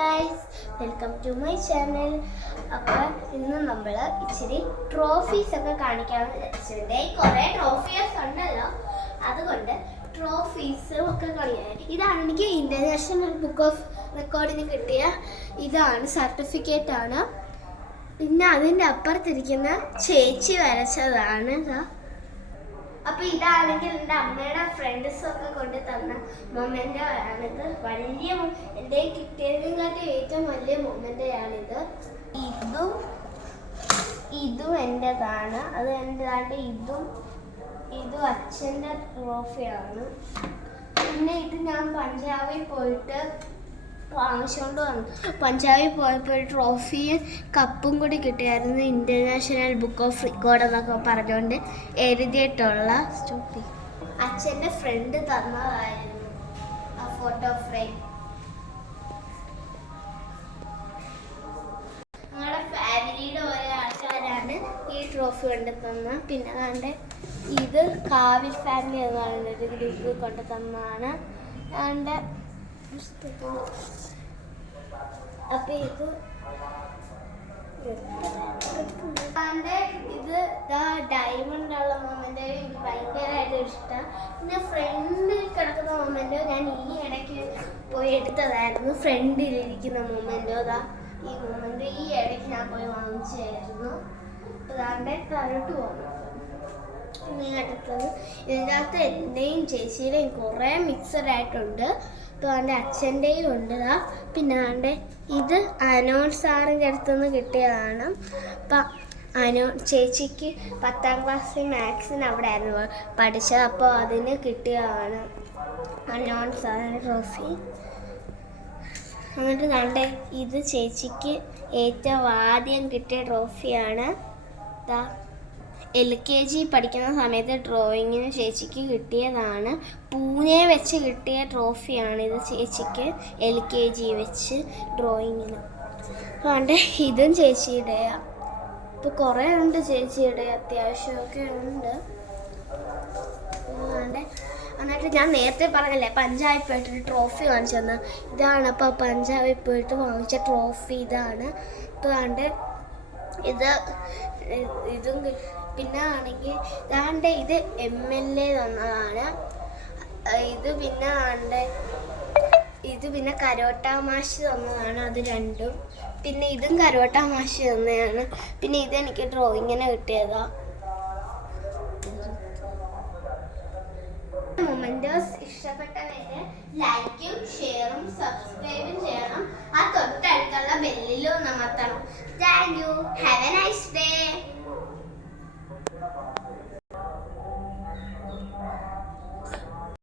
Guys, welcome to my channel. അപ്പോൾ ഇന്ന് നമ്മൾ ഇച്ചിരി ട്രോഫീസ് ഒക്കെ കാണിക്കാമെന്ന് വിചാരിച്ചിട്ടുണ്ട്. കുറേ ട്രോഫീസ് ഉണ്ടല്ലോ, അതുകൊണ്ട് ട്രോഫീസ് ഒക്കെ കാണിക്കാം. ഇതാണ് എനിക്ക് ഇൻ്റർനാഷണൽ ബുക്ക് ഓഫ് റെക്കോർഡിന് കിട്ടിയ ഇതാണ് സർട്ടിഫിക്കറ്റ് ആണ്. പിന്നെ അതിൻ്റെ അപ്പുറത്തിരിക്കുന്ന ചേച്ചി വരച്ചതാണ് ഇതാ. അപ്പോൾ ഇതാണെങ്കിൽ എൻ്റെ അമ്മയുടെ ഫ്രണ്ട്സൊക്കെ കൊണ്ട് തന്ന മൊമെൻ്റോ ആണിത്. വലിയ എൻ്റെ കിട്ടിയതിനെക്കാട്ടി ഏറ്റവും വലിയ മൊമെൻ്റോ ആണിത്. ഇതും എൻ്റെതാണ്. അത് എൻ്റെതാണ്ട് ഇതും അച്ഛൻ്റെ ട്രോഫിയാണ്. പിന്നെ ഇത് ഞാൻ പഞ്ചാബിൽ പോയിട്ട് വാങ്ങിച്ചുകൊണ്ട് വന്നു. പഞ്ചാബിൽ പോയപ്പോൾ ട്രോഫിയും കപ്പും കൂടി കിട്ടിയായിരുന്നു. ഇൻ്റർനാഷണൽ ബുക്ക് ഓഫ് റെക്കോർഡ് എന്നൊക്കെ പറഞ്ഞുകൊണ്ട് എഴുതിയിട്ടുള്ള അച്ഛൻ്റെ ഫ്രണ്ട് തന്നതായിരുന്നു ആ ഫോട്ടോ ഫ്രെയിം. ഞങ്ങളുടെ ഫാമിലിയുടെ ഓരോ ആൾക്കാരാണ് ഈ ട്രോഫി കൊണ്ട് തന്നത്. പിന്നെ അതുകൊണ്ട് ഇത് കാവിൽ ഫാമിലി എന്നാണ് ഒരു ഗ്രൂപ്പ് കൊണ്ട് തന്നതാണ്. അതുകൊണ്ട് അപ്പൊ ഇത് ഡയമണ്ട് ഉള്ള മൊമെന്റ് എനിക്ക് ഭയങ്കരമായിട്ട് ഇഷ്ടം. പിന്നെ ഫ്രണ്ടിൽ കിടക്കുന്ന മൊമെന്റോ ഞാൻ ഈ ഇടയ്ക്ക് പോയി എടുത്തതായിരുന്നു. ഫ്രണ്ടിലിരിക്കുന്ന മൊമെന്റോ ഈ മൊമെന്റ് ഈ ഇടയ്ക്ക് ഞാൻ പോയി വാങ്ങിച്ചായിരുന്നു. അതാണ്ട് തരട്ട് പോകുന്നത്. പിന്നെ അടുത്തത് ഇതിൻ്റെ അകത്ത് എൻ്റെയും ചേച്ചിയുടെയും കുറേ മിക്സഡ് ആയിട്ടുണ്ട്. ഇപ്പോൾ എൻ്റെ അച്ഛൻ്റെയും ഉണ്ട്. പിന്നെ ആണ്ട് ഇത് അനോൺ സാറിൻ്റെ അടുത്തുനിന്ന് കിട്ടിയതാണ്. അപ്പം ചേച്ചിക്ക് 10ാം ക്ലാസ്സിൽ മാത്സിന് അവിടെ ആയിരുന്നു പഠിച്ചത്. അപ്പോൾ അതിന് കിട്ടിയതാണ് അനോൺ സാറിൻ്റെ ട്രോഫി. എന്നിട്ട് കണ്ടേ ഇത് ചേച്ചിക്ക് ഏറ്റവും ആദ്യം കിട്ടിയ ട്രോഫിയാണ്. LKG പഠിക്കുന്ന സമയത്ത് ഡ്രോയിങ്ങിന് ചേച്ചിക്ക് കിട്ടിയതാണ്. പൂനെ വെച്ച് കിട്ടിയ ട്രോഫിയാണിത് ചേച്ചിക്ക് LKG വെച്ച് ഡ്രോയിങ്ങിന്. അതുകൊണ്ട് ഇതും ചേച്ചിയുടെയാണ്. ഇപ്പോൾ കുറേ ഉണ്ട് ചേച്ചിയുടെ, അത്യാവശ്യമൊക്കെ ഉണ്ട്. അതുകൊണ്ട് എന്നിട്ട് ഞാൻ നേരത്തെ പറഞ്ഞല്ലേ പഞ്ചാബിൽ പോയിട്ടൊരു ട്രോഫി വാങ്ങിച്ചു തന്നത്. ഇതാണ് അപ്പോൾ പഞ്ചാബിൽ പോയിട്ട് വാങ്ങിച്ച ട്രോഫി ഇതാണ്. ഇപ്പോൾ അതുകൊണ്ട് ഇതും പിന്നെ ആണെങ്കിൽ ഇതാണ്ട് ഇത് MLA തന്നതാണ്. ഇത് പിന്നെ കരോട്ട മാഷ് തന്നതാണ്. അത് രണ്ടും. പിന്നെ ഇതും കരോട്ട മാഷ് തന്നെയാണ്. പിന്നെ ഇതെനിക്ക് ഡ്രോയിങ്ങിന് കിട്ടിയതാ. മൊമെന്റോസ് ഇഷ്ടപ്പെട്ടവര് ലൈക്കും ഷെയറും സബ്സ്ക്രൈബും ചെയ്യണം. ആ തൊട്ടടുത്തുള്ള ബെല്ലിലും അമർത്തണം. Thank you. Have a nice day.